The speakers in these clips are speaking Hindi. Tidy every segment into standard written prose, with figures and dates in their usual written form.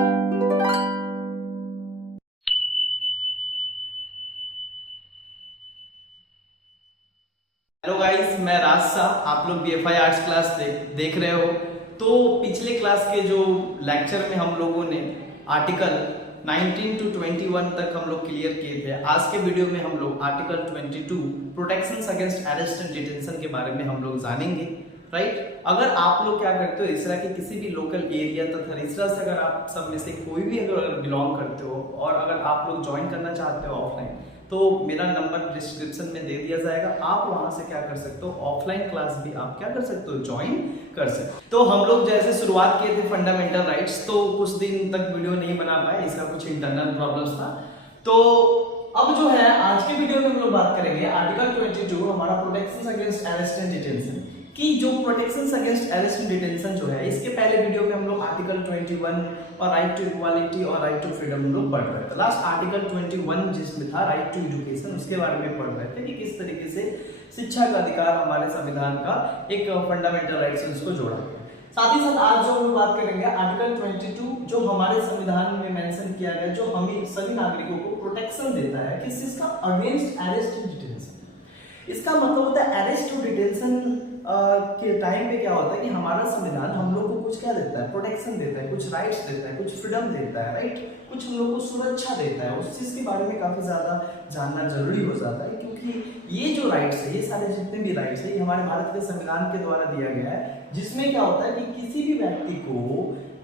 हेलो गाइस, मैं राज साहब। आप लोग बीएफआई आर्ट्स क्लास देख रहे हो। तो पिछले क्लास के जो लेक्चर में हम लोगों ने आर्टिकल 19 to 21 तक हम लोग क्लियर किए थे। आज के वीडियो में हम लोग article 22 protection against arrest and detention के बारे में हम लोग जानेंगे। राइट, अगर आप लोग क्या करते हो, इसरा के किसी भी लोकल एरिया तथा इसरा से अगर आप सब में से कोई भी अगर बिलोंग करते हो और अगर आप लोग ज्वाइन करना चाहते हो ऑफलाइन, तो मेरा नंबर डिस्क्रिप्शन में दे दिया जाएगा। आप वहां से क्या कर सकते हो, ऑफलाइन क्लास भी आप क्या कर सकते हो, ज्वाइन कर सकते हो। तो हम लोग जैसे शुरुआत किए थे फंडामेंटल राइट्स, तो कुछ दिन तक वीडियो नहीं बना पाए, इसका कुछ इंटरनल प्रॉब्लम्स था। तो अब जो है आज के वीडियो में हम लोग बात करेंगे आर्टिकल 22 हमारा protection against arrest and detention की। जो protection against arrest and detention जो है, इसके पहले वीडियो में हम लोग आर्टिकल 21 और राइट टू इक्वालिटी और राइट टू फ्रीडम हम लोग पढ़ रहे थे। लास्ट आर्टिकल 21 जिसमें था राइट टू एजुकेशन, उसके बारे में पढ़ रहे थे कि किस तरीके से शिक्षा का अधिकार हमारे संविधान का एक फंडामेंटल राइट्स से उसको जोड़ा गया। साथ ही साथ आज जो हम बात करेंगे आर्टिकल 22 जो हमारे संविधान में मेंशन किया गया, जो हमें सभी नागरिकों को प्रोटेक्शन देता है किस चीज का, अगेंस्ट अरेस्ट एंड डिटेंशन। इसका मतलब होता है अरेस्ट और डिटेंशन के टाइम पे क्या होता है कि हमारा संविधान हम लोग को कुछ क्या देता है, प्रोटेक्शन देता है, कुछ राइट्स देता है, कुछ फ्रीडम देता है, राइट, कुछ हम लोग को सुरक्षा देता है। उस चीज के बारे में काफी ज्यादा जानना जरूरी हो जाता है, क्योंकि ये जो राइट्स है, ये सारे जितने भी राइट्स है, ये हमारे भारत के संविधान के द्वारा दिया गया है। जिसमें क्या होता है कि किसी भी व्यक्ति को,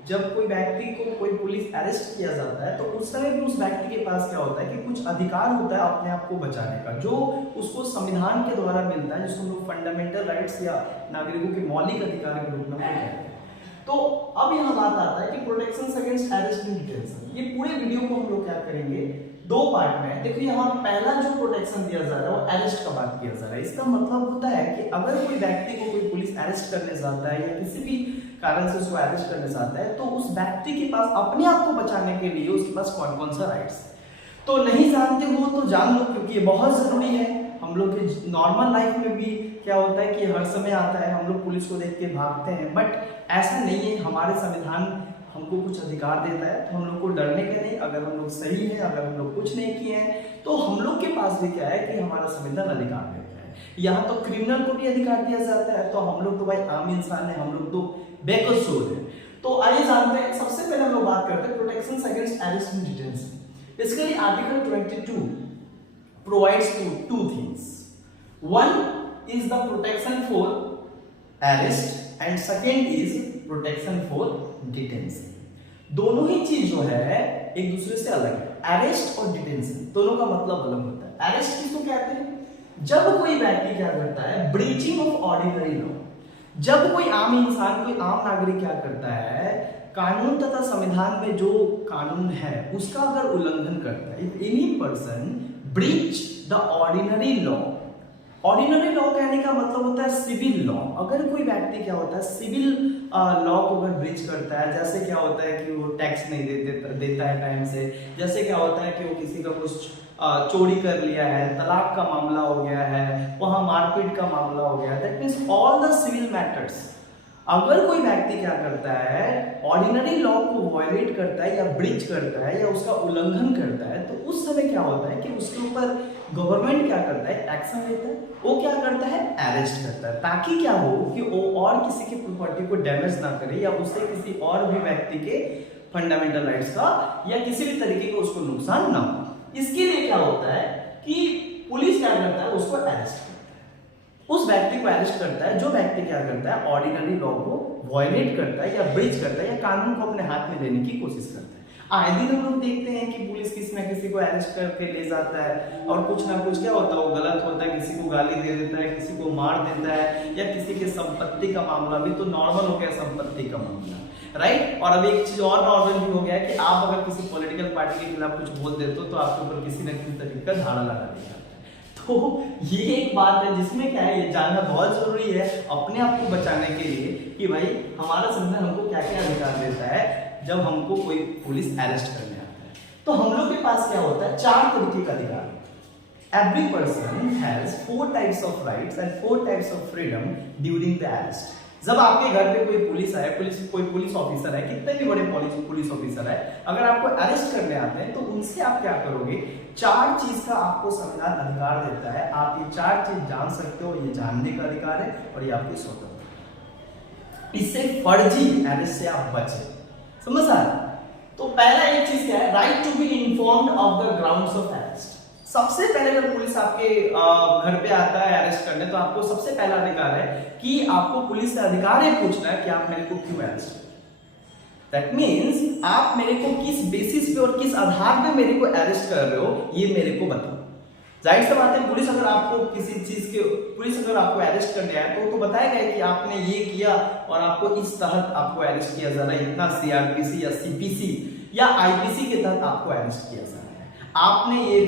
जब कोई व्यक्ति को कोई पुलिस अरेस्ट किया जाता है, तो उस समय भी उस व्यक्ति के पास क्या होता है कि कुछ अधिकार होता है अपने आप को बचाने का, जो उसको संविधान के द्वारा मिलता है, जिसको हम लोग फंडामेंटल राइट्स या नागरिकों के मौलिक अधिकार के रूप में कहते हैं। तो अब यहाँ बात आता है कि protection against arrest and detention. ये पूरे वीडियो को हम लोग क्या करेंगे, दो पार्ट में। देखो यहाँ पहला जो प्रोटेक्शन दिया जा रहा है वो अरेस्ट का बात किया जा रहा है। इसका मतलब होता है कि अगर कोई व्यक्ति को कोई पुलिस अरेस्ट करने जाता है या किसी भी कारण से उसको अरेस्ट करने जाता है, तो उस व्यक्ति के पास अपने आप को बचाने के लिए उसके पास कौन कौन सा राइट्स है। तो नहीं जानते हो तो जान लो, क्योंकि ये बहुत जरूरी है। हम लोग के नॉर्मल लाइफ में भी क्या होता है कि हर समय आता है, हम लोग पुलिस को देख के भागते हैं, बट ऐसा नहीं है। हमारे संविधान हमको कुछ अधिकार देता है, तो हम लोग को डरने के नहीं। अगर हम लोग सही है, अगर हम लोग कुछ नहीं किए हैं, तो हम लोग के पास भी क्या है कि हमारा संविधान अधिकार देता है। यहाँ तो क्रिमिनल को भी अधिकार दिया जाता है, तो हम लोग तो भाई आम इंसान है, हम लोग तो बेकसूर है। तो आइए जानते हैं, सबसे पहले हम लोग बात करते हैं protection against arrest and detention. Basically article 22 provides two things. One is the protection for arrest and second is protection for detention. दोनों ही चीज जो है एक दूसरे से अलग है। अरेस्ट और डिटेंशन दोनों का मतलब अलग होता है। अरेस्ट किसको कहते हैं, जब कोई व्यक्ति क्या करता है, ब्रीचिंग ऑफ ऑर्डिनरी लॉ। जब कोई आम इंसान, कोई आम नागरिक क्या करता है, कानून तथा संविधान में जो कानून है उसका अगर उल्लंघन करता है, if any person breach the ordinary law. Ordinary law कहने का मतलब होता है सिविल लॉ। अगर कोई व्यक्ति क्या होता है, सिविल लॉ को अगर ब्रीच करता है, जैसे क्या होता है कि वो टैक्स नहीं देता है टाइम से, जैसे क्या होता है कि वो किसी का कुछ चोरी कर लिया है, तलाक का मामला हो गया है, वहां मारपीट का मामला हो गया है, that means all the civil matters. अगर कोई व्यक्ति क्या करता है, ऑर्डिनरी लॉ को वायलेट करता है या ब्रीच करता है या उसका उल्लंघन करता है, तो उस समय क्या होता है कि उसके ऊपर गवर्नमेंट क्या करता है, एक्शन लेता है। वो क्या करता है, अरेस्ट करता है, ताकि क्या हो कि वो और किसी की प्रॉपर्टी को डैमेज ना करे या उससे किसी और भी व्यक्ति के फंडामेंटल राइट्स का या किसी भी तरीके का उसको नुकसान ना हो। इसके लिए क्या होता है कि पुलिस क्या करता है, उसको अरेस्ट करता है, उस व्यक्ति को अरेस्ट करता है जो व्यक्ति क्या करता है, ऑर्डिनरी लॉ को वायलेट करता है या ब्रीच करता है या कानून को अपने हाथ में लेने की कोशिश करता है। आए दिन हम लोग देखते हैं कि पुलिस किसी न किसी को अरेस्ट करके ले जाता है और कुछ ना कुछ क्या होता है, वो गलत होता है, किसी को गाली दे देता है, किसी को मार देता है या किसी के संपत्ति का मामला भी तो नॉर्मल हो गया, संपत्ति का मामला, राइट। और अब एक चीज और नॉर्मल भी हो गया कि आप अगर किसी पॉलिटिकल पार्टी के खिलाफ कुछ बोल देते हो तो आपके ऊपर किसी न किसी तरीके का धारा लगा दिया। तो ये एक बात है जिसमें क्या है, ये जानना बहुत जरूरी है अपने आप को बचाने के लिए कि भाई हमारा संविधान हमको क्या क्या अधिकार देता है जब हमको कोई पुलिस अरेस्ट करने आता है। तो हम लोग के पास क्या होता है, 4 तरीके का अधिकार। Every person has 4 types of rights and 4 types of freedom during the arrest. जब आपके घर पे कोई पुलिस आए, कोई पुलिस ऑफिसर है, कितने भी बड़े पुलिस ऑफिसर है, अगर आपको अरेस्ट करने आते हैं तो उनसे आप क्या करोगे, 4 चीज का आपको संविधान अधिकार देता है। आप ये 4 चीज जान सकते हो, ये जानने का अधिकार है और ये आपकी स्वतंत्रता। इससे फर्जी अरेस्ट से आप बचे। समझ आ रहा? तो पहला एक चीज क्या है, right to be informed of the grounds of arrest. सबसे पहले जब पुलिस आपके घर पे आता है अरेस्ट करने, तो आपको सबसे पहला अधिकार है कि आपको पुलिस से अधिकार है पूछना है कि आप मेरे को क्यों अरेस्ट कर रहे हो। दैट मीन्स आप मेरे को किस बेसिस पे और किस आधार पे मेरे को अरेस्ट कर रहे हो, ये मेरे को बताओ। जाहिर सी बात है, पुलिस अगर आपको अरेस्ट करने आए तो बताएगा कि आपने ये किया और आपको इस तहत आपको अरेस्ट किया जा रहा है, इतना सीआरपीसी या सीपीसी या आईपीसी के तहत आपको अरेस्ट किया जा रहा है, आपने ये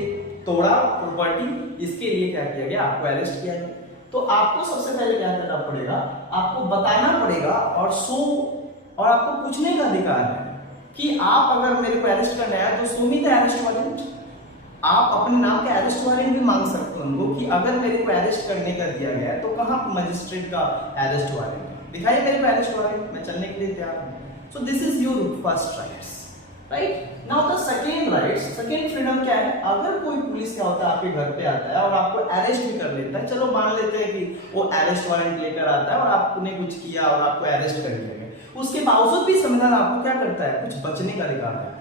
तोड़ा प्रॉपर्टी, इसके लिए क्या किया गया, आपको अरेस्ट किया गया। तो आपको सबसे पहले क्या करना पड़ेगा, आपको बताना पड़ेगा और आपको पूछने का अधिकार है कि आप अगर मेरे को अरेस्ट करने आए तो show me the arrest warrant. आप अपने नाम का अरेस्ट वारंट भी मांग सकते हो उनको कि अगर मेरे को अरेस्ट करने का दिया गया है तो कहां मजिस्ट्रेट का अरेस्ट वारंट दिखाइए, मेरे को अरेस्ट वारंट, मैं चलने के लिए तैयार हूं। So this is your first rights, right. Now the second rights, second freedom क्या है, अगर कोई पुलिस क्या होता है आपके घर पे आता है और आपको अरेस्ट भी कर लेता है, चलो मान लेते हैं कि वो अरेस्ट वारंट लेकर आता है और आपने कुछ किया और आपको अरेस्ट कर लिया गया, उसके बावजूद भी संविधान आपको क्या करता है, कुछ बचने का अधिकार देता है।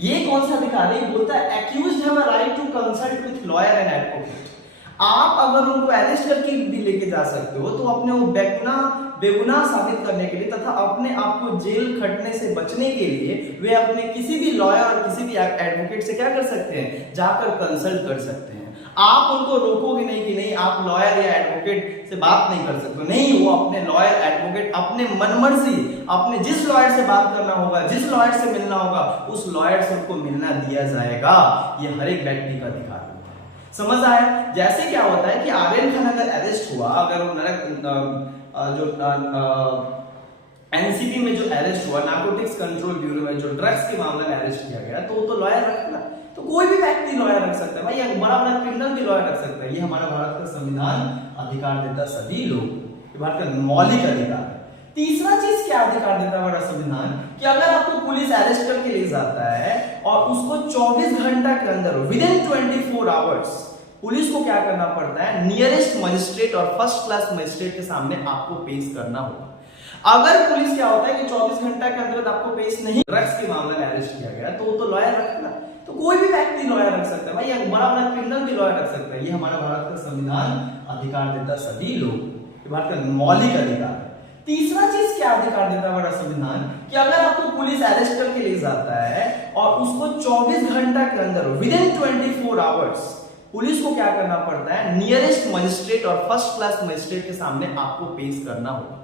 ये कौन सा अधिकार है, बोलता है accused have a right to consult with lawyer and advocate. आप अगर उनको अरेस्ट करके भी लेके जा सकते हो तो अपने वो बेगुनाह साबित करने के लिए तथा अपने आप को जेल खटने से बचने के लिए वे अपने किसी भी लॉयर और किसी भी एडवोकेट से क्या कर सकते हैं, जाकर कंसल्ट कर सकते हैं। आप उनको रोकोगे नहीं कि नहीं आप लॉयर या एडवोकेट से बात नहीं कर सकते, नहीं, वो अपने लॉयर एडवोकेट अपने मनमर्जी, अपने जिस लॉयर से बात करना होगा, जिस लॉयर से मिलना होगा, उस लॉयर से उनको मिलना दिया जाएगा। ये हर एक व्यक्ति का अधिकार होता है। समझ आया? जैसे क्या होता है कि आर्यन खान अगर अरेस्ट हुआ, अगर वो एनसीबी में जो अरेस्ट हुआ, नार्कोटिक्स कंट्रोल ब्यूरो में जो ड्रग्स के मामले में अरेस्ट किया गया, तो लॉयर रखना, तो कोई भी व्यक्ति लॉयर रख सकता है भाई, बड़ा बड़ा क्रिमिनल भी लॉयर रख सकता है। ये हमारा भारत का संविधान अधिकार देता है सभी लोग, ये भारत का मौलिक अधिकार है। तीसरा चीज क्या अधिकार देता है हमारा संविधान, कि अगर आपको पुलिस अरेस्ट करके ले जाता है और उसको 24 घंटा के अंदर विदिन 24 आवर्स पुलिस को क्या करना पड़ता है, नियरेस्ट मजिस्ट्रेट और फर्स्ट क्लास मजिस्ट्रेट के सामने आपको पेश करना होगा। अगर पुलिस क्या होता है कि 24 घंटा के अंदर आपको पेश नहीं, ड्रग्स के मामले में अरेस्ट किया गया, तो लॉयर रखना, तो कोई भी व्यक्ति लॉयर रख सकता है भाई, बड़ा बड़ा क्रिमिनल भी लॉयर रख सकता है। ये हमारा भारत का संविधान अधिकार देता सभी लोग, ये भारत का मौलिक अधिकार है। तीसरा चीज क्या अधिकार देता है हमारा संविधान, कि अगर आपको पुलिस अरेस्ट करके ले जाता है और उसको 24 घंटा के अंदर विदिन 24 आवर्स पुलिस को क्या करना पड़ता है, नियरेस्ट मजिस्ट्रेट और फर्स्ट क्लास मजिस्ट्रेट के सामने आपको पेश करना होगा।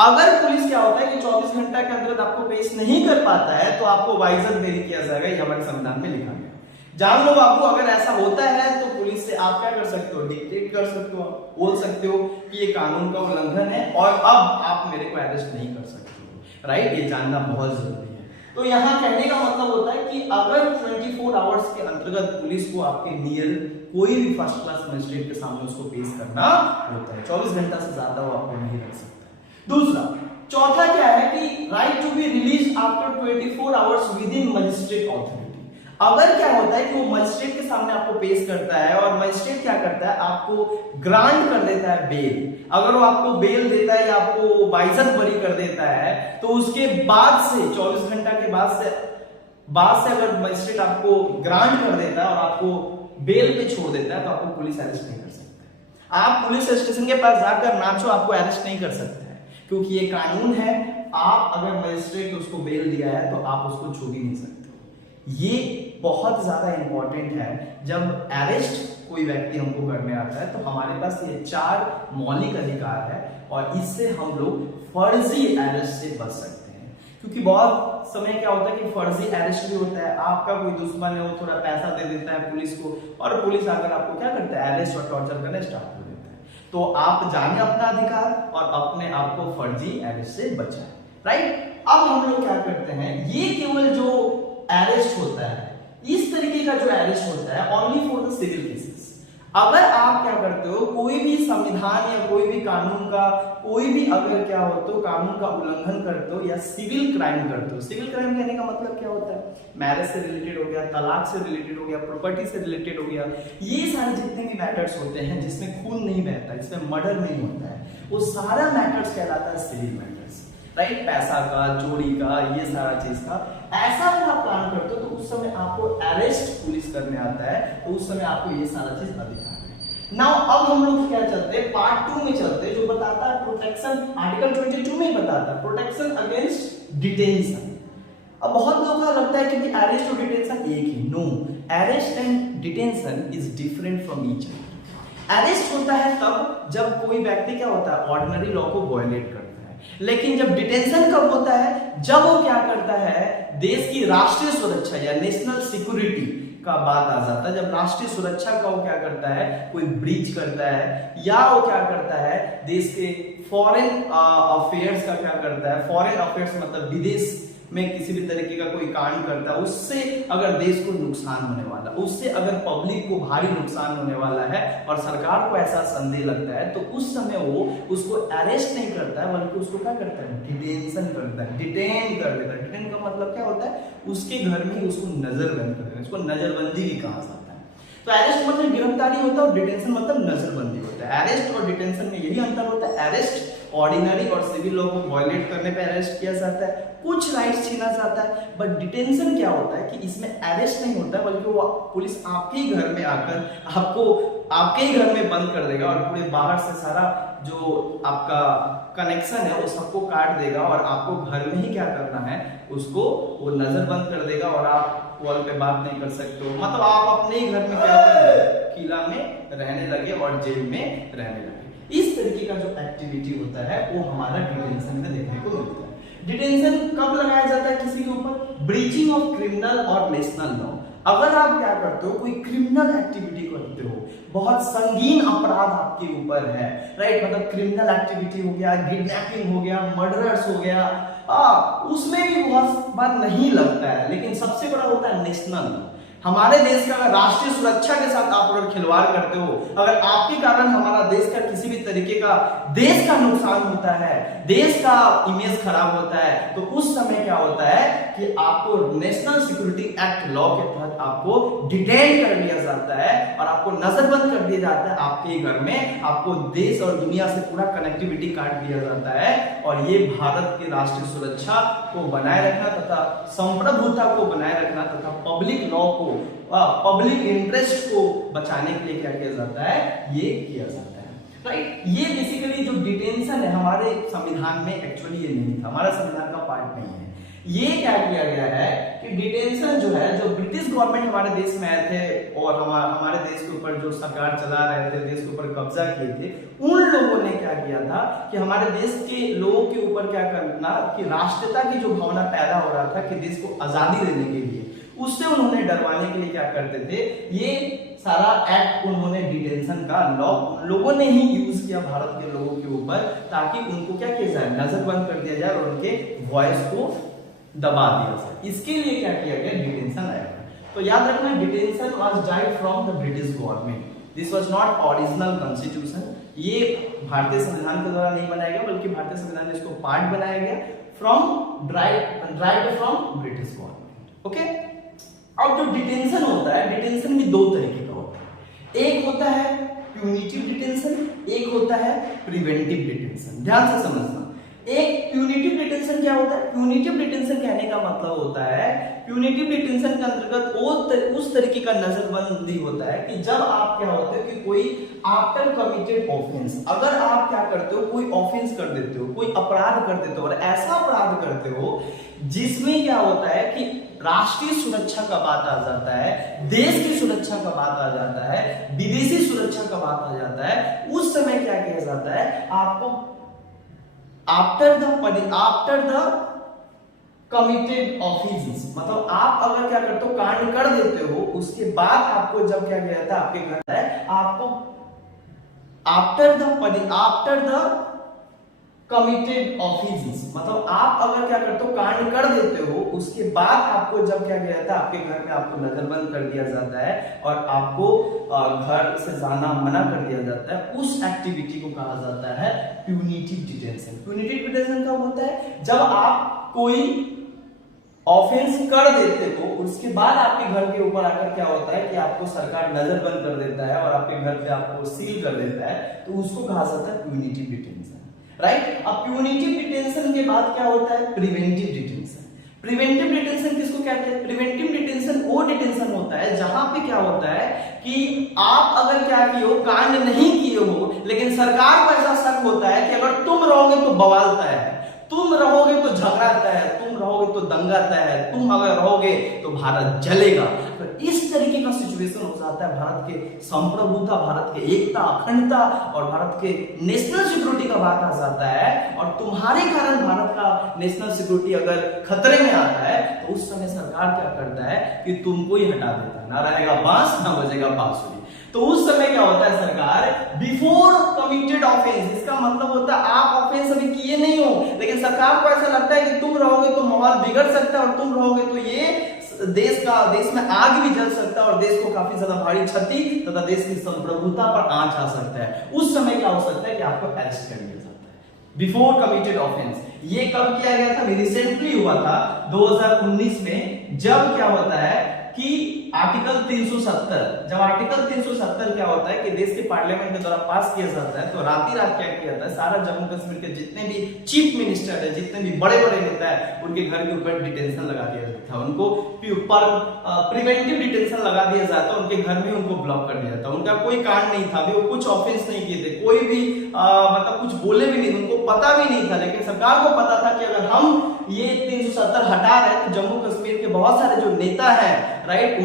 अगर पुलिस क्या होता है कि 24 घंटा के अंदर आपको पेश नहीं कर पाता है तो आपको वाइजर देरी किया जाएगा, ये हमारे संविधान में लिखा गया। जान लो आपको, अगर ऐसा होता है तो पुलिस से आप क्या कर सकते हो, डिक्टेट कर सकते हो, बोल सकते हो कि ये कानून का उल्लंघन है और अब आप मेरे को अरेस्ट नहीं कर सकते हो, राइट। ये जानना बहुत जरूरी है। तो यहाँ कहने का मतलब होता है कि अगर 24 आवर्स के अंतर्गत पुलिस को आपके नियर कोई भी फर्स्ट क्लास मजिस्ट्रेट के सामने उसको पेश करना होता है, 24 घंटा से ज्यादा वो आपको नहीं रख सकता। दूसरा, चौथा क्या है कि right to be release after 24 hours within magistrate authority. अगर क्या होता है कि वो मजिस्ट्रेट के सामने आपको पेश करता है और मजिस्ट्रेट क्या करता है, आपको ग्रांट कर देता है बेल। अगर वो आपको बेल देता है या आपको बाइज्जत बरी कर देता है, तो उसके बाद से 24 घंटा के बाद से अगर मजिस्ट्रेट आपको ग्रांट कर देता है और आपको बेल पे छोड़ देता है, तो आपको पुलिस अरेस्ट नहीं कर सकते। आप पुलिस स्टेशन के पास जाकर नाचो, आपको अरेस्ट नहीं कर सकते हैं, क्योंकि ये कानून है। आप अगर मजिस्ट्रेट ने उसको बेल दिया है तो आप उसको छू भी नहीं सकते। ये बहुत ज्यादा इंपॉर्टेंट है। जब अरेस्ट कोई व्यक्ति हमको करने आता है तो हमारे पास ये 4 मौलिक अधिकार है और इससे हम लोग फर्जी अरेस्ट से बच सकते हैं। क्योंकि बहुत समय क्या होता है कि फर्जी अरेस्ट भी होता है, आपका कोई दुश्मन है वो थोड़ा पैसा दे देता है पुलिस को और पुलिस आकर आपको क्या करता है, अरेस्ट और टॉर्चर करना स्टार्ट कर देता है। तो आप जाने अपना अधिकार और अपने आप को फर्जी अरेस्ट से बचाएं, राइट। अब हम लोग क्या करते हैं, ये केवल जो अरेस्ट होता है, इस तरीके का जो अरेस्ट होता है only for the civil cases. अगर आप क्या करते हो, कोई भी संविधान या कोई भी कानून का कोई भी अगर क्या हो तो कानून का उल्लंघन करते हो या सिविल क्राइम करते हो। सिविल क्राइम कहने का मतलब क्या होता है, मैरिज से रिलेटेड हो गया, तलाक से रिलेटेड हो गया, प्रॉपर्टी से रिलेटेड हो गया, ये सारे जितने भी मैटर्स होते हैं जिसमें खून नहीं बहता, जिसमें मर्डर नहीं होता है, वो सारा मैटर्स कहलाता है सिविल मैटर्स, राइट। पैसा का, चोरी का, ये सारा चीज का। ऐसा अगर आप प्लान करते हो तो उस समय आपको अरेस्ट पुलिस करने आता है, तो उस समय आपको ये सारा चीज अधिकार है। नाउ अब हम लोग क्या चलते हैं, पार्ट 2 में चलते हैं, जो बताता है प्रोटेक्शन, आर्टिकल 22 में बताता है प्रोटेक्शन अगेंस्ट डिटेंशन। अब बहुत लोगों को लगता है कि अरेस्ट और डिटेंशन एक ही, no, arrest and detention is different from each other. Arrest होता है तब जब कोई व्यक्ति क्या होता है, ऑर्डिनरी लॉ को वायलेट करता है, लेकिन जब डिटेंशन कब होता है, जब वो क्या करता है, देश की राष्ट्रीय सुरक्षा या नेशनल सिक्योरिटी का बात आ जाता है। जब राष्ट्रीय सुरक्षा का वो क्या करता है, कोई ब्रीच करता है, या वो क्या करता है, देश के फॉरेन अफेयर्स का क्या करता है, फॉरेन अफेयर्स मतलब विदेश में किसी भी तरीके का कोई कांड करता है, उससे अगर देश को नुकसान होने वाला, उससे अगर पब्लिक को भारी नुकसान होने वाला है और सरकार को ऐसा संदेह लगता है, तो उस समय वो उसको अरेस्ट नहीं करता है, बल्कि उसको क्या करता है, डिटेंशन करता है, डिटेन कर देता है। डिटेन का मतलब क्या होता है, उसके घर में ही उसको नजरबंद कर देना, इसको नजरबंदी भी कहा जाता है। तो अरेस्ट मतलब गिरफ्तारी होता है और डिटेंशन मतलब नजरबंदी होता है। अरेस्ट और डिटेंशन में यही अंतर होता है, अरेस्ट ऑर्डिनरी और सिविल लॉ को वायलेट करने पे अरेस्ट किया जाता है, कुछ राइट्स छीना जाता है। बट डिटेंशन क्या होता है कि इसमें अरेस्ट नहीं होता है, बल्कि वो पुलिस आपके ही घर में आकर आपको आपके ही घर में बंद कर देगा और पूरे बाहर से सारा जो आपका कनेक्शन है वो सबको काट देगा और आपको घर में ही क्या करना है, उसको वो नजरबंद कर देगा और आप कॉल पे बात नहीं कर सकते हो। मतलब आप अपने ही घर में क्या कर किला में रहने लगे और जेल में रहने लगे। इस तरीके का जो एक्टिविटी होता है वो हमारा डिटेंशन में देखने को मिलता है। डिटेंशन कब लगाया जाता है किसी के ऊपर, ब्रीचिंग ऑफ क्रिमिनल और नेशनल लॉ। अगर आप क्या करते हो, कोई क्रिमिनल एक्टिविटी करते हो, बहुत संगीन अपराध आपके ऊपर है, राइट, मतलब क्रिमिनल एक्टिविटी हो गया, किडनैपिंग हो गया, मर्डरर्स हो गया, उसमें भी बहुत बार नहीं लगता है, लेकिन सबसे बड़ा होता है नेशनल लॉ। हमारे देश का राष्ट्रीय सुरक्षा के साथ आप अगर खिलवाड़ करते हो, अगर आपके कारण हमारा देश का किसी भी तरीके का देश का नुकसान होता है, देश का इमेज खराब होता है, तो उस समय क्या होता है कि आपको नेशनल सिक्योरिटी एक्ट लॉ के तहत आपको डिटेन कर लिया जाता है और आपको नजरबंद कर दिया जाता है आपके घर में, आपको देश और दुनिया से पूरा कनेक्टिविटी काट दिया जाता है। और ये भारत की राष्ट्रीय सुरक्षा को बनाए रखना तथा संप्रभुता को बनाए रखना तथा पब्लिक लॉ को, पब्लिक इंटरेस्ट को बचाने के लिए क्या किया जाता है, ये किया जाता है, राइट। ये बेसिकली जो डिटेंशन है हमारे संविधान में एक्चुअली ये नहीं था, हमारा संविधान का पार्ट नहीं है। ये क्या किया गया है कि डिटेंशन जो है, जो ब्रिटिश गवर्नमेंट हमारे देश में आए थे और हमारे देश के ऊपर जो सरकार चला रहे थे, देश के ऊपर कब्जा किए थे, उन लोगों ने क्या किया था कि हमारे देश के लोगों के ऊपर क्या करना कि राष्ट्रीयता की जो भावना पैदा हो रहा था कि देश को आजादी देने के लिए, उससे उन्होंने डरवाने के लिए क्या करते थे, ये सारा एक्ट उन्होंने डिटेंशन का लॉ उन लोगों ने ही यूज किया भारत के लोगों के ऊपर, ताकि उनको क्या किया जाए, नजरबंद कर दिया जाए और उनके वॉइस को दबा दिया जाए। इसके लिए क्या किया गया, डिटेंशन आया। तो याद रखना, detention was dive from the British government, this was not original constitution. ये भारतीय संविधान के द्वारा नहीं बनाया गया, बल्कि भारतीय संविधान ने इसको पार्ट बनाया गया from drive from British government. Okay, अब जो डिटेंशन होता है, डिटेंशन भी दो तरीके का होता है, एक होता है प्यूनिटिव डिटेंशन, एक होता है प्रिवेंटिव डिटेंशन। ध्यान से समझना, एक प्यूनिटिव डिटेंशन क्या होता है, प्यूनिटिव डिटेंशन कहने का मतलब होता है, प्यूनिटिव डिटेंशन के अंतर्गत उस तरीके का नजरबंदी होता है कि जब आप क्या होते हो कि कोई आफ्टर कमिटेड ऑफेंस, अगर आप क्या करते हो, कोई ऑफेंस कर देते हो, कोई अपराध कर देते हो और ऐसा अपराध करते हो जिसमें क्या होता है कि राष्ट्रीय सुरक्षा का बात आ जाता है, देश की सुरक्षा का बात आ जाता है, विदेशी सुरक्षा का बात आ जाता है, उस समय क्या किया जाता है, आपको आफ्टर द कमिटेड ऑफेंस, मतलब आप अगर क्या करते हो, कांड कर देते हो, उसके बाद आपको जब क्या किया जाता है, आपके घर है, आपको आफ्टर द कमिटेड ऑफेंसेस, मतलब आप अगर क्या करते हो, कांड कर देते हो, उसके बाद आपको जब क्या किया जाता है, आपके घर में आपको नजरबंद कर दिया जाता है और आपको घर से जाना मना कर दिया जाता है, उस एक्टिविटी को कहा जाता है प्यूनिटिव डिटेंशन। प्यूनिटिव डिटेंशन कब होता है? जब आप कोई ऑफेंस कर देते हो, उसके बाद आपके घर के ऊपर आकर क्या होता है कि आपको सरकार नजरबंद कर देता है और आपके घर पे आपको सील कर देता है, तो उसको कहा जाता है प्यूनिटिव डिटेंशन, राइट। अब प्यूनिटिव डिटेंशन के बाद क्या होता है? Preventive detention. प्रिवेंटिव डिटेंशन किसको कहते हैं? प्रिवेंटिव डिटेंशन वो डिटेंशन होता है जहां पे क्या होता है कि आप अगर क्या किए हो, कांड नहीं किए हो, लेकिन सरकार को ऐसा शक होता है कि अगर तुम रहोगे तो बवाल तय है, तुम रहोगे तो झगड़ा तय है, तुम रहोगे तो दंगा तय है, तुम अगर रहोगे तो भारत जलेगा। तो इस तरीके का सिचुएशन हो जाता है, भारत के संप्रभुता, भारत के एकता, अखंडता और भारत के नेशनल सिक्योरिटी का बात आ जाता है, और तुम्हारे कारण भारत का नेशनल सिक्योरिटी अगर खतरे में आता है, तो उस समय सरकार क्या करता है कि तुमको ही हटा देता है, ना रहेगा बांस ना बजेगा बांसुरी। तो उस समय क्या होता है, सरकार बिफोर कमिटेड ऑफेंस, इसका मतलब होता है आप ऑफेंस अभी किए नहीं हो, लेकिन सरकार को ऐसा लगता है कि तुम रहोगे तो माहौल बिगड़ सकता है और तुम रहोगे तो ये देश में आग भी जल सकता है और देश को काफी ज्यादा भारी क्षति तथा देश की संप्रभुता पर आंच आ सकता है। उस समय क्या हो सकता है कि आपको अरेस्ट कर लिया जाता है बिफोर कमिटेड ऑफेंस। ये कब किया गया था? रिसेंटली हुआ था 2019 में, जब क्या होता है कि आर्टिकल 370, जब आर्टिकल 370 क्या होता है कि देश के पार्लियामेंट के द्वारा पास किया जाता है, तो रात क्या किया जाता है, सारा जम्मू कश्मीर के जितने भी चीफ मिनिस्टर है, जितने भी बड़े बड़े नेता है, उनके घर के ऊपर डिटेंशन लगा दिया जाता है, उनको प्रिवेंटिव डिटेंशन लगा दिया जाता है, उनके घर में उनको ब्लॉक कर दिया जाता है। उनका कोई कांड नहीं था, वो कुछ ऑफेंस नहीं किए थे, कोई भी मतलब कुछ बोले भी नहीं, उनको पता भी नहीं था, लेकिन सरकार को पता था कि अगर हम ये 370 हटा रहे हैं तो जम्मू कश्मीर के बहुत सारे जो नेता हैं, राइट,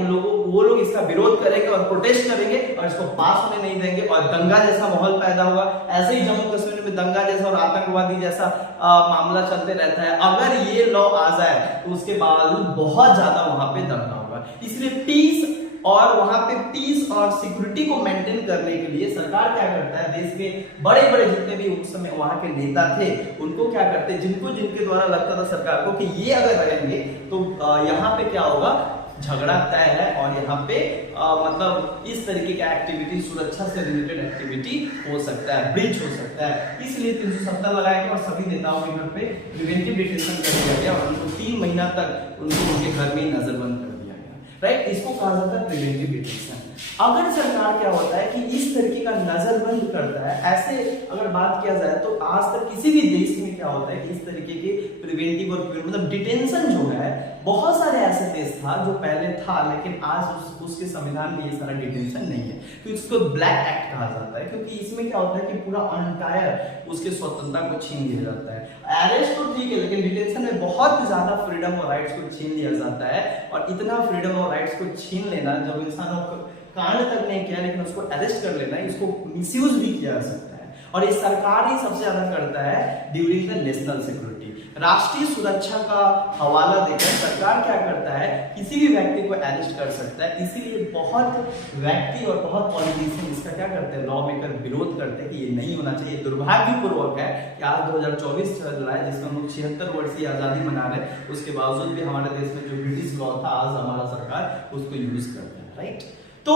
वो लोग इसका विरोध करेंगे और प्रोटेस्ट करेंगे और इसको पास होने नहीं देंगे और दंगा जैसा माहौल पैदा होगा। ऐसे ही जम्मू कश्मीर में दंगा जैसा और आतंकवादी जैसा मामला चलते रहता है। अगर ये लॉ आ जाए तो उसके बावजूद बहुत ज्यादा वहां पे दंगा होगा। इसलिए पीस और वहां पे पीस और सिक्योरिटी को मेंटेन करने के लिए सरकार क्या करता है, देश के बड़े बड़े जितने भी उस समय वहां के नेता थे, उनको क्या करते हैं, जिनके द्वारा लगता था सरकार को कि ये अगर रहेंगे तो यहाँ पे क्या होगा, झगड़ा तय है और यहाँ पे मतलब इस तरीके का एक्टिविटी, सुरक्षा से रिलेटेड एक्टिविटी हो सकता है, ब्रीच हो सकता है। इसलिए 370 लगाया गया और सभी नेताओं के घर पे प्रिवेंटिव डिटेंशन कर दिया गया और उनको 3 महीना तक उनके घर में नजरबंद कर दिया गया, राइट। इसको कहा जाता है प्रिवेंटिव डिटेंशन। अगर सरकार क्या होता है कि इस तरीके का नजरबंद करता है, ऐसे अगर बात किया जाए तो आज तक किसी भी देश में क्या होता है कि इस तरीके के प्रिवेंटिव और मतलब डिटेंशन जो है, बहुत सारे ऐसे देश था जो पहले था, लेकिन आज उसके संविधान में ये सारा डिटेंशन नहीं है, क्योंकि इसको ब्लैक एक्ट कहा जाता है, क्योंकि इसमें क्या होता है कि पूरा एंटायर उसके स्वतंत्रता को छीन लिया जाता है। अरेस्ट तो ठीक है, लेकिन डिटेंशन में बहुत ज्यादा फ्रीडम और राइट्स को छीन लिया जाता है, और इतना फ्रीडम और राइट्स को छीन लेना, जब इंसानों को कांड तक नहीं किया लेकिन उसको अरेस्ट कर लेना, इसको मिसयूज भी किया जा सकता है, और ये सरकार ही सबसे ज्यादा करता है ड्यूरिंग द नेशनल सिक्योरिटी। राष्ट्रीय सुरक्षा का हवाला देकर सरकार क्या करता है, किसी भी व्यक्ति को अरेस्ट कर सकता है। इसीलिए बहुत व्यक्ति और बहुत पॉलिटिशियन इसका क्या करते हैं, लॉ मेकर विरोध करते हैं कि ये नहीं होना चाहिए। दुर्भाग्यपूर्वक है कि आज 2024 चल रहा है, जिसमें हम लोग 76 वर्ष की आजादी मना रहे हैं, उसके बावजूद भी हमारे देश में जो ब्रिटिश लॉ था, आज हमारा सरकार उसको यूज करता है, राइट। तो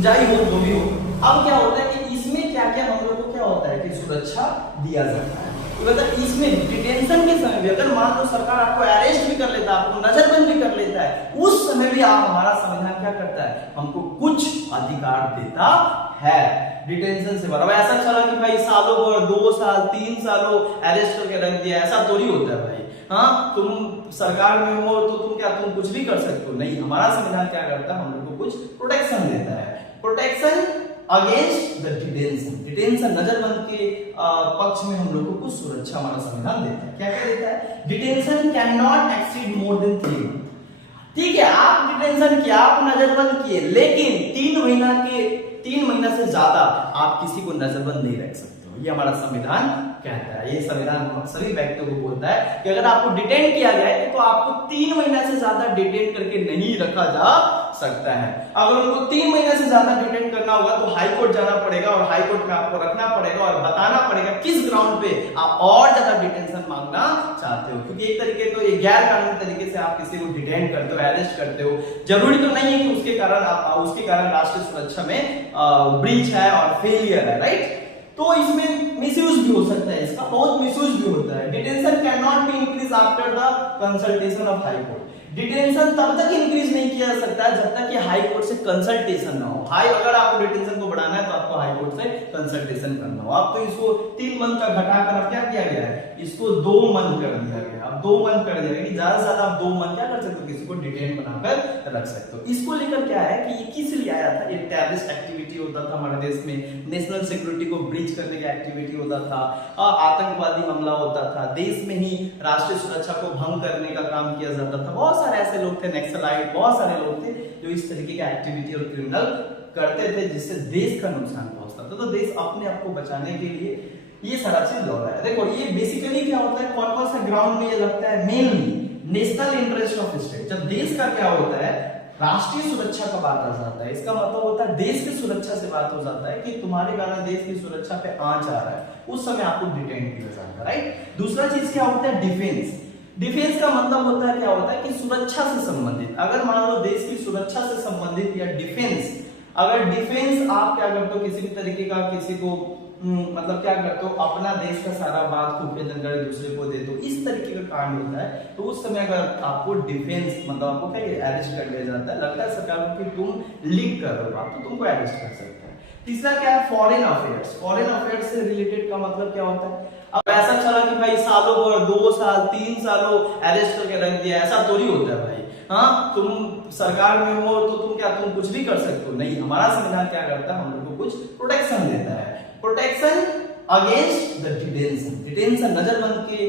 जाई हो जो भी हो, अब क्या होता है कि इसमें क्या क्या हम लोग को क्या होता है कि सुरक्षा दिया जाता है। मतलब इसमें डिटेंशन के समय भी अगर मान लो सरकार आपको अरेस्ट भी कर लेता है, आपको नजरबंद भी कर लेता है, उस समय भी आप हमारा संविधान क्या करता है, हमको कुछ अधिकार देता है डिटेंशन से। मतलब ऐसा चला कि भाई सालों भर 2 साल 3 सालों अरेस्ट करके रख दिया, ऐसा थोड़ी होता है भाई। हाँ, तुम सरकार में हो तो तुम कुछ भी कर सकते हो, नहीं, हमारा संविधान क्या करता है, हम लोग को कुछ प्रोटेक्शन देता है। Protection against the detention, detention नजरबंद के पक्ष में हम लोग को कुछ सुरक्षा हमारा संविधान देता है। क्या क्या देता है, detention can not exceed more than 3 month. ठीक है, आप डिटेंशन किया, आप नजरबंद किए, लेकिन 3 महीना से ज्यादा आप किसी को नजरबंद नहीं रख सकते हो, ये हमारा संविधान कहता है। ये संविधान सभी व्यक्तियों को बोलता है कि अगर आपको डिटेन किया जाए तो आपको 3 महीना से ज्यादा डिटेन करके नहीं रखा जा सकता है। अगर उनको 3 महीने से ज्यादा डिटेन करना होगा तो हाई कोर्ट जाना पड़ेगा और हाई कोर्ट में आपको रखना पड़ेगा और बताना पड़ेगा किस ग्राउंड पे आप और ज्यादा डिटेंशन मांगना चाहते हो, क्योंकि एक तरीके तो ये गैर कानूनी तरीके से आप किसी को डिटेन करते हो, अरेस्ट करते हो, जरूरी तो नहीं है कि उसके कारण राष्ट्रीय सुरक्षा में ब्रीच है और फेलियर है, राइट। तो इसमें मिसयूज भी हो सकता है, इसका बहुत मिसयूज भी होता है। Detention can not be increase after the consultation of high court. Detention तब तक इंक्रीज नहीं किया जा सकता जब तक कि हाई कोर्ट से कंसल्टेशन ना हो। अगर आपको डिटेंशन को बढ़ाना है तो आपको हाई कोर्ट से कंसल्टेशन करना हो। अब तो इसको 3 मंथ का घटाकर अब क्या किया गया है, इसको 2 मंथ कर दिया गया। अब 2 मंथ कर दिया गया कि ज्यादा से ज्यादा आप 2 मंथ क्या कर सकते हो, किसी को डिटेन बनाकर रख सकते हो। इसको लेकर क्या है कि ये किस लिए आया था, ये टेररिस्ट एक्टिविटी होता था हमारे देश में, नेशनल सिक्योरिटी को ब्रीच करने का एक्टिविटी होता था, आतंकवादी हमला होता था, देश में ही राष्ट्रीय सुरक्षा को भंग करने का काम किया जाता था। बहुत सारे ऐसे लोग थे, नक्सलाइट, बहुत सारे लोग थे जो इस तरीके का एक्टिविटी और क्रिमिनल करते थे जिससे देश का नुकसान पहुंचता था। तो देश अपने आप को बचाने के लिए ये सारा चीज हो रहा है। देखो ये बेसिकली क्या होता है, कौन कौन सा ग्राउंड में ये लगता है, mainly national interest of state. जब देश का क्या होता है, राष्ट्रीय सुरक्षा का बात आ जाता है, इसका मतलब होता है देश की सुरक्षा से बात हो जाता है कि तुम्हारे कारण देश की सुरक्षा पे आंच आ रहा है, उस समय आपको डिटेन किया जाता है, राइट। दूसरा चीज क्या होता है, डिफेंस। डिफेंस का मतलब होता है क्या होता है कि सुरक्षा से संबंधित, अगर मान लो देश की सुरक्षा से संबंधित या डिफेंस, अगर डिफेंस आप क्या करते हो, किसी भी तरीके का किसी को मतलब क्या करते हो, अपना देश का सारा बात खुफिया जानकारी दूसरे को दे दो, इस तरीके का कांड होता है, तो उस समय अगर आपको डिफेंस मतलब आपको क्या अरेस्ट कर लिया जाता है, लगता है सरकार को कि तुम लीक कर रहे हो आप, तो तुमको अरेस्ट कर सकते हैं। तीसरा क्या है, फॉरेन अफेयर्स। फॉरेन अफेयर्स से रिलेटेड का मतलब क्या होता है, अब ऐसा चला कि भाई सालों भर 2 साल 3 सालों अरेस्ट करके रख दिया, ऐसा थोड़ी होता है भाई। हाँ, तुम सरकार में हो तो तुम कुछ भी कर सकते हो, नहीं। हमारा संविधान क्या करता है, हम लोग को कुछ प्रोटेक्शन देता है, protection against the detention. Detention नजरबंद के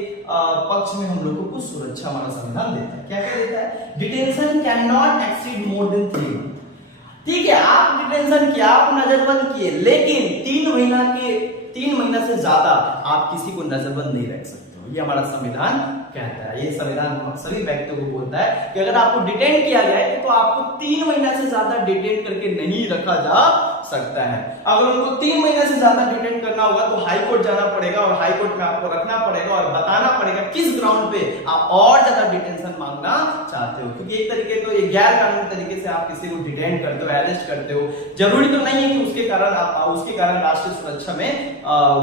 पक्ष में हम लोग को कुछ सुरक्षा हमारा संविधान देता है। क्या क्या देता है, detention can not exceed more than 3 month. ठीक है, आप डिटेंशन किया, आप नजरबंद किए, लेकिन 3 महीना से ज्यादा आप किसी को नजरबंद नहीं रख सकते हो, ये हमारा संविधान कहता है। ये संविधान सभी व्यक्तियों को बोलता है कि अगर आपको डिटेन किया गया है तो आपको 3 महीना से ज्यादा डिटेन करके नहीं रखा जा सकता है। अगर उनको 3 महीने से ज्यादा डिटेन करना होगा तो हाई कोर्ट जाना पड़ेगा और हाई कोर्ट में आपको रखना पड़ेगा और बताना पड़ेगा किस ग्राउंड पे आप और ज्यादा डिटेंशन मांगना चाहते हो, क्योंकि एक तरीके तो ये गैर कानूनी तरीके से आप किसी को डिटेन करते हो, अरेस्ट करते हो, जरूरी तो नहीं है कि उसके कारण राष्ट्रीय सुरक्षा में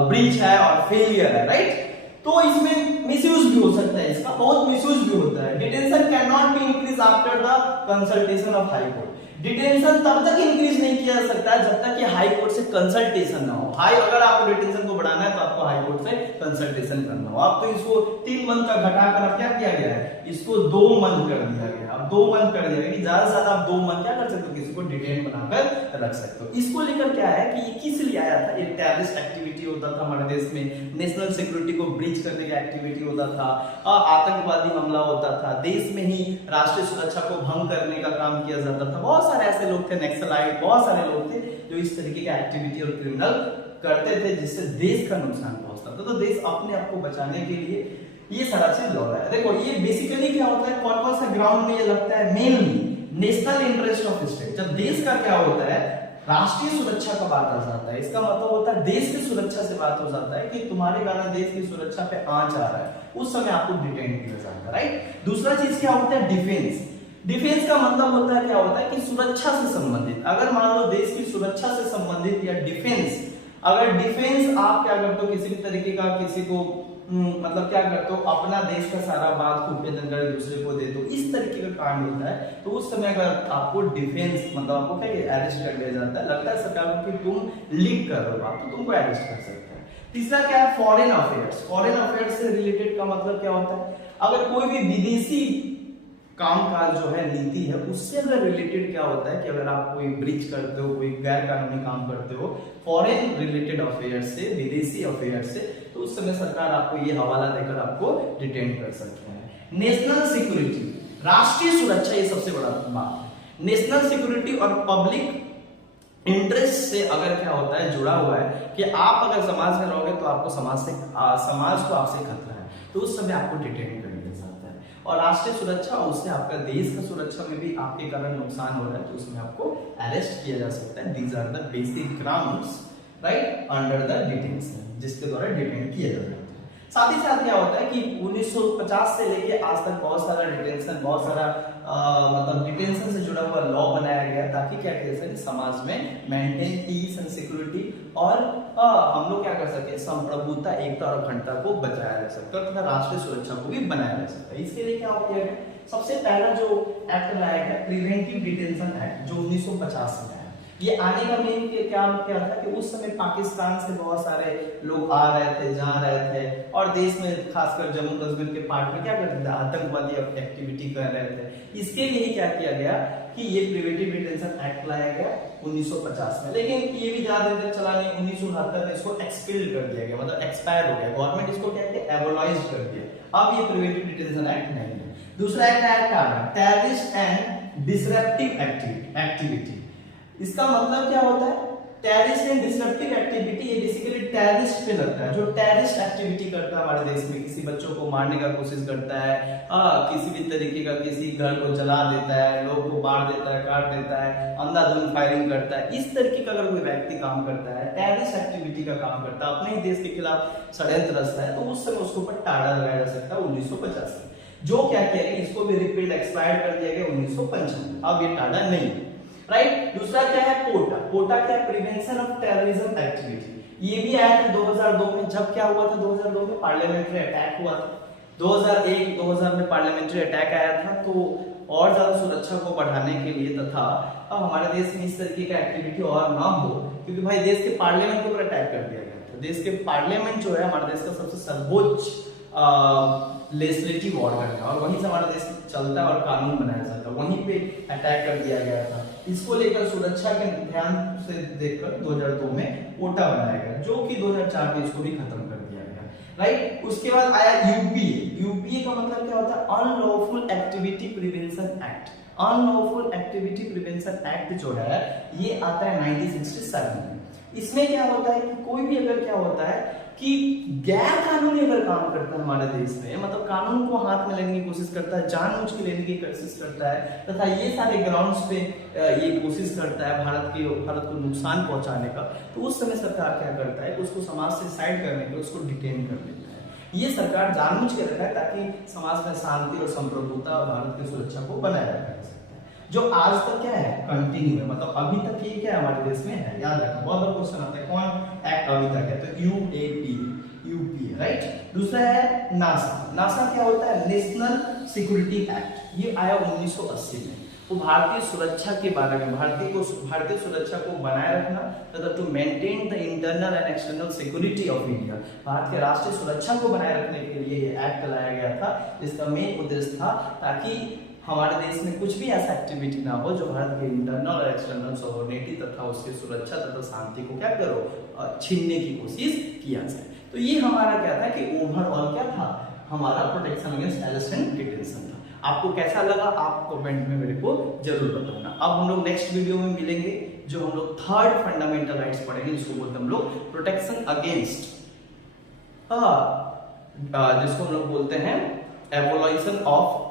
ब्रीच है और फेलियर है, राइट। तो इसमें मिसयूज भी हो सकता है, इसका बहुत मिसयूज भी होता है। Detention can not be increase after the consultation of high court. Detention तब तक इंक्रीज नहीं किया जा सकता जब तक कि हाई कोर्ट से कंसल्टेशन ना हो। अगर आपको डिटेंशन को बढ़ाना है तो आपको हाई कोर्ट से कंसल्टेशन करना हो। अब तो इसको 3 मंथ का घटाकर अब क्या किया गया है, इसको 2 मंथ कर दिया गया। अब 2 मंथ कर दिया गया कि ज्यादा से ज्यादा आप 2 मंथ क्या कर सकते हो, किसी को डिटेन बनाकर रख सकते हो। इसको लेकर क्या है कि ये किस लिए आया था, ये टेररिस्ट एक्टिविटी होता था हमारे देश में, नेशनल सिक्योरिटी को ब्रीच करने का एक्टिविटी होता था, आतंकवादी हमला होता था, देश में ही राष्ट्रीय सुरक्षा को भंग करने का काम किया जाता था। बहुत सारे ऐसे लोग थे, नक्सलाइट, बहुत सारे लोग थे जो इस तरीके का एक्टिविटी और क्रिमिनल करते थे जिससे देश का नुकसान पहुंचता था। तो देश अपने आप को बचाने के लिए ये सारा चीज हो रहा है। देखो ये बेसिकली क्या होता है, कौन कौन सा ग्राउंड में ये लगता है, mainly national interest of state. जब देश का क्या होता है, राष्ट्रीय सुरक्षा का बात आ जाता है, इसका मतलब होता है देश की सुरक्षा से बात हो जाता है कि तुम्हारे कारण देश की सुरक्षा पे आंच आ रहा है, उस समय आपको डिटेन किया जाता है, राइट। दूसरा चीज क्या होता है, डिफेंस। डिफेंस का मतलब होता है क्या होता है कि सुरक्षा से संबंधित, अगर मान लो देश की सुरक्षा से संबंधित या डिफेंस, अगर डिफेंस आप क्या करते हो, किसी भी तरीके का किसी को मतलब क्या करते हो, अपना देश का सारा बात खुफिया जानकारी दूसरे को दे दो, इस तरीके का कांड होता है, तो उस समय अगर आपको डिफेंस मतलब आपको क्या अरेस्ट कर लिया जाता है, लगता है सरकार को कि तुम लीक कर रहे हो आप, तो तुमको अरेस्ट कर सकते हैं। तीसरा क्या है, फॉरेन अफेयर्स। फॉरेन अफेयर्स से रिलेटेड का मतलब क्या होता है, अगर कोई भी विदेशी कामकाज जो है, नीति है, उससे अगर रिलेटेड क्या होता है कि अगर आप कोई ब्रीच करते हो, कोई गैर कानूनी काम करते हो, फॉरेन रिलेटेड अफेयर से, विदेशी अफेयर से, तो उस समय सरकार आपको ये हवाला देकर आपको डिटेन कर सकते हैं। नेशनल सिक्योरिटी, राष्ट्रीय सुरक्षा, ये सबसे बड़ा बात है। नेशनल सिक्योरिटी और पब्लिक इंटरेस्ट से अगर क्या होता है, जुड़ा हुआ है कि आप अगर समाज में रहोगे तो आपको समाज को आपसे खतरा है, तो उस समय आपको डिटेन कर लिया जाता है। और राष्ट्रीय सुरक्षा, उससे आपका देश का सुरक्षा में भी आपके कारण नुकसान हो रहा है तो उसमें आपको अरेस्ट किया जा सकता है। These are the basic grounds right under the detention, जिसके द्वारा डिटेन किया जा सकता है। साथ ही साथ क्या होता है कि 1950 से लेके आज तक बहुत सारा डिटेंशन, बहुत सारा मतलब डिटेंशन से जुड़ा हुआ लॉ बनाया गया ताकि क्या कह सके समाज में मेंटेन पीस एंड सिक्योरिटी और हम लोग क्या कर सके संप्रभुता, एकता और अखंडता को बचाया जा सकता है तथा राष्ट्रीय सुरक्षा को भी बनाया जा सकता है। इसके लिए क्या हो गया है, सबसे पहला जो एक्ट लाया गया प्रिवेंटिव डिटेंशन एक्ट जो 1950 में आया। ये आने का मेन क्या था कि उस समय पाकिस्तान से बहुत सारे लोग आ रहे थे, जा रहे थे और देश में खासकर जम्मू कश्मीर के पार्ट में क्या करते थे, आतंकवादी एक्टिविटी कर रहे थे। इसके लिए क्या किया गया कि ये प्रिवेंटिव डिटेंशन एक्ट लाया गया 1950 में, लेकिन ये भी ज्यादा देर चला नहीं। 1969 में इसको एक्सपेल कर दिया गया, मतलब एक्सपायर हो गया। गवर्नमेंट इसको क्या किया, एबोलाइज कर दिया। अब ये प्रिवेंटिव डिटेंशन एक्ट नहीं है। दूसरा एक्ट आ रहा है टेररिस्ट एंड डिसरप्टिव एक्टिविटी। इसका मतलब क्या होता है, टेररिस्ट एंड डिसरप्टिव एक्टिविटी, ये बेसिकली टेररिस्ट पे लगता है। जो टेररिस्ट एक्टिविटी करता है हमारे देश में, किसी बच्चों को मारने का कोशिश करता है, किसी भी तरीके का किसी घर को जला देता है, लोग को मार देता है, काट देता है, अंधाधुंध फायरिंग करता है, इस तरीके का अगर कोई व्यक्ति काम करता है, टेररिस्ट एक्टिविटी का काम करता है, अपने ही देश के खिलाफ षड्यंत्र रचता है, तो उस समय उसके ऊपर टाड़ा लगाया जा सकता है 1950 में। जो क्या किया गया, इसको भी रिपील्ड एक्सपायर कर दिया गया 1955। अब ये टाड़ा नहीं है राइट। दूसरा क्या है कोटा। कोटा क्या है, प्रिवेंशन ऑफ टेररिज्म एक्टिविटी। ये भी आया था 2002 में। जब क्या हुआ था 2002 में पार्लियामेंट्री अटैक हुआ था। 2001-2000 में पार्लियामेंट्री अटैक आया था, तो और ज्यादा सुरक्षा को बढ़ाने के लिए तथा हमारे देश में इस तरीके का एक्टिविटी और ना हो, क्योंकि भाई देश के पार्लियामेंट के ऊपर अटैक कर दिया गया था। देश के पार्लियामेंट जो है हमारे देश का सबसे सर्वोच्च लेजिस्लेटिव ऑर्गन है और वहीं से हमारा देश चलता है और कानून बनाया जाता है, वहीं पे अटैक कर दिया गया था। इसको लेकर सुरक्षा के ध्यान से देखकर 2002 में कोटा बनाया गया, जो कि 2004 में इसको भी खत्म कर दिया गया राइट। उसके बाद आया यूपीए। यूपीए का मतलब क्या होता है, unlawful activity prevention act. Unlawful activity prevention act जो है ये आता है 1967 में। इसमें क्या होता है कि कोई भी अगर क्या होता है कि गैर कानूनी अगर काम करता है हमारे देश में, मतलब कानून को हाथ में लेने की कोशिश करता है, जानबूझ के लेने की कोशिश करता है तथा ये सारे ग्राउंड्स पे ये कोशिश करता है भारत को नुकसान पहुंचाने का, तो उस समय सरकार क्या करता है, उसको समाज से साइड करने के लिए उसको डिटेन कर देता है। ये सरकार जानबूझ के रखा है ताकि समाज में शांति और संप्रभुता, भारत की सुरक्षा को बनाए रखा जा सकता है। जो आज तक क्या है कंटिन्यू है, मतलब अभी तक ये क्या है हमारे देश में है। याद रखना, बहुत बार क्वेश्चन आता है कौन एक्ट अभी तक है, तो यूपीए राइट। दूसरा है नासा। नासा क्या होता है, नेशनल सिक्योरिटी एक्ट। ये आया 1980 में। तो भारतीय सुरक्षा के बारे में, भारतीय सुरक्षा को बनाए रखना तथा to maintain the internal and external security of India, Bharat के राष्ट्रीय सुरक्षा को बनाए रखने के लिए ये एक्ट लाया गया था। इसका मेन उद्देश्य था ताकि हमारे देश में कुछ भी ऐसा एक्टिविटी ना हो जो भारत के इंटरनल और एक्सटर्नल सॉवरेनिटी तथा उसकी सुरक्षा तथा शांति को क्या करो छीनने की कोशिश किया जाए। तो ये हमारा क्या था कि ओवरऑल क्या था हमारा protection against arrest and detention था। आपको कैसा लगा आप कमेंट में मेरे को जरूर बताना। अब हम लोग नेक्स्ट वीडियो में मिलेंगे, जो हम लोग थर्ड फंडामेंटल राइट्स पढ़ेंगे, जिसको बोलते हैं हम लोग प्रोटेक्शन अगेंस्ट, जिसको हम लोग बोलते हैं एबोलिशन ऑफ